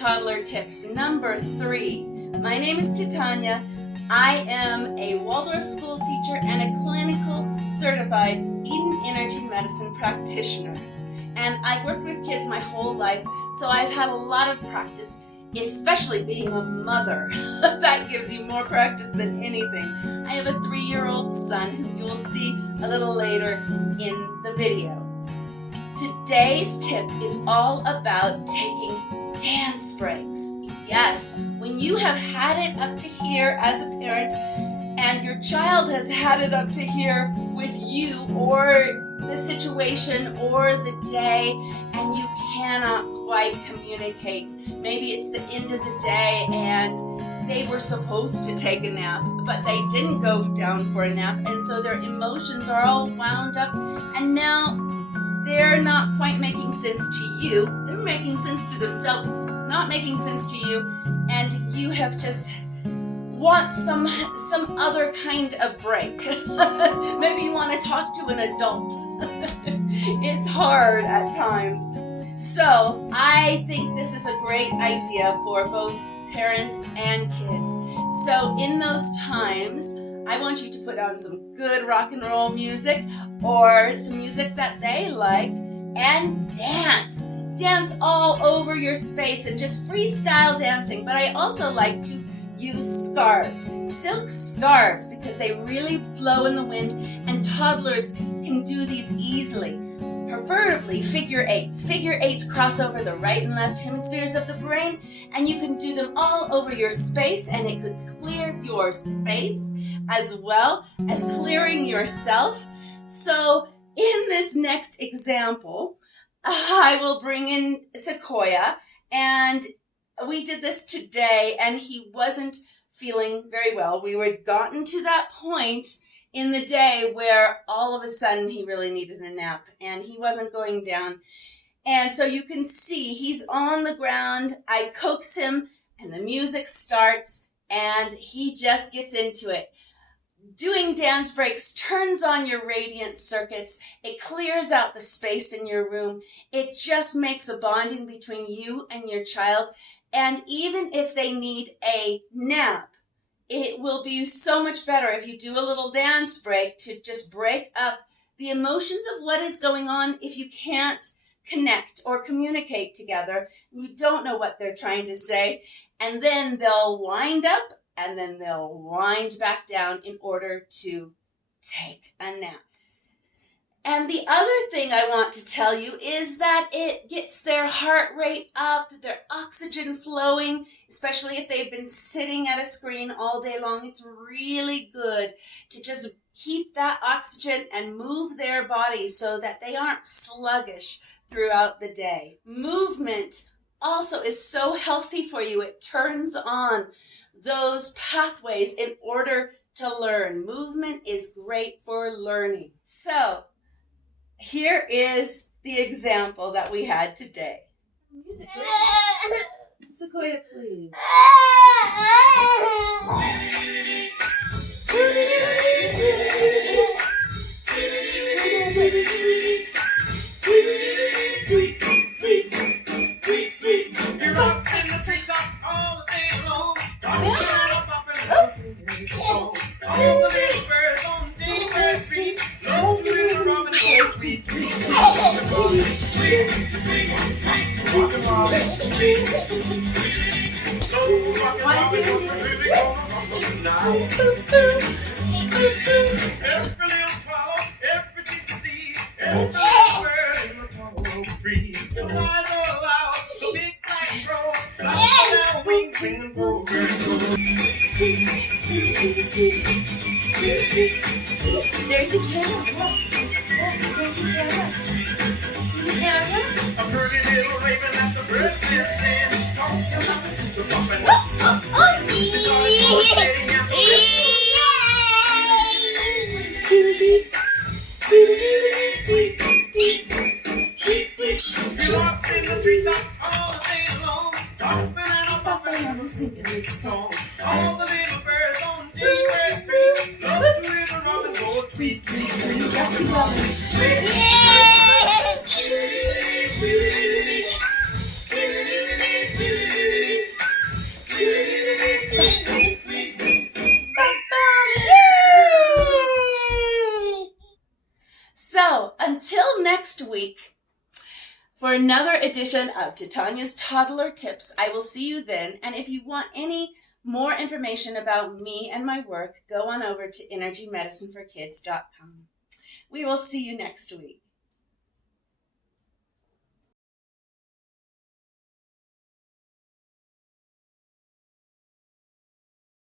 Toddler Tips number 3. My name is Titanya. I am a Waldorf school teacher and a clinical certified Eden Energy Medicine practitioner. And I've worked with kids my whole life, so I've had a lot of practice, especially being a mother. That gives you more practice than anything. I have a 3-year-old son who you will see a little later in the video. Today's tip is all about taking dance breaks. Yes, when you have had it up to here as a parent and your child has had it up to here with you or the situation or the day and you cannot quite communicate. Maybe it's the end of the day and they were supposed to take a nap, but they didn't go down for a nap, and so their emotions are all wound up, and now they're not quite making sense to you. They're making sense to themselves, not making sense to you, and you have just want some other kind of break. Maybe you want to talk to an adult. It's hard at times. So I think this is a great idea for both parents and kids. So in those times, I want you to put on some good rock and roll music or some music that they like and dance. Dance all over your space and just freestyle dancing. But I also like to use scarves, silk scarves, because they really flow in the wind and toddlers can do these easily. Preferably figure eights. Figure eights cross over the right and left hemispheres of the brain, and you can do them all over your space, and it could clear your space as well as clearing yourself. So in this next example, I will bring in Sequoia, and we did this today, and he wasn't feeling very well. We had gotten to that point in the day where all of a sudden he really needed a nap, and he wasn't going down. And so you can see he's on the ground. I coax him, and the music starts, and he just gets into it. Doing dance breaks turns on your radiant circuits. It clears out the space in your room. It just makes a bonding between you and your child. And even if they need a nap, it will be so much better if you do a little dance break to just break up the emotions of what is going on if you can't connect or communicate together. You don't know what they're trying to say. And then they'll wind up and then they'll wind back down in order to take a nap. And the other thing I want to tell you is that it gets their heart rate up, their oxygen flowing, especially if they've been sitting at a screen all day long. It's really good to just keep that oxygen and move their bodies so that they aren't sluggish throughout the day. Movement also is so healthy for you. It turns on those pathways in order to learn. Movement is great for learning. So here is the example that we had today. Music, Sequoia, please. He rocks in the treetop all day long. All the little birds on January Street. No little robin go tweet, tweet, tweet. Every little swallow, every chickadee, every little bird in the tall tree. The eyes are loud, the big black crow, like their wings singing program. There's a camera. There's a camera. See the camera? A pretty little raven at the breakfast stand, talking about the pumping. It's all steady and he walks in the treetop all day long, hopping and a bumping and a singing his song. All the little birds on January Street love to hear the robin go tweet, tweet, tweet. Got to love it. next week for another edition of Titanya's Toddler Tips. I will see you then. And if you want any more information about me and my work, go on over to energymedicineforkids.com. We will see you next week.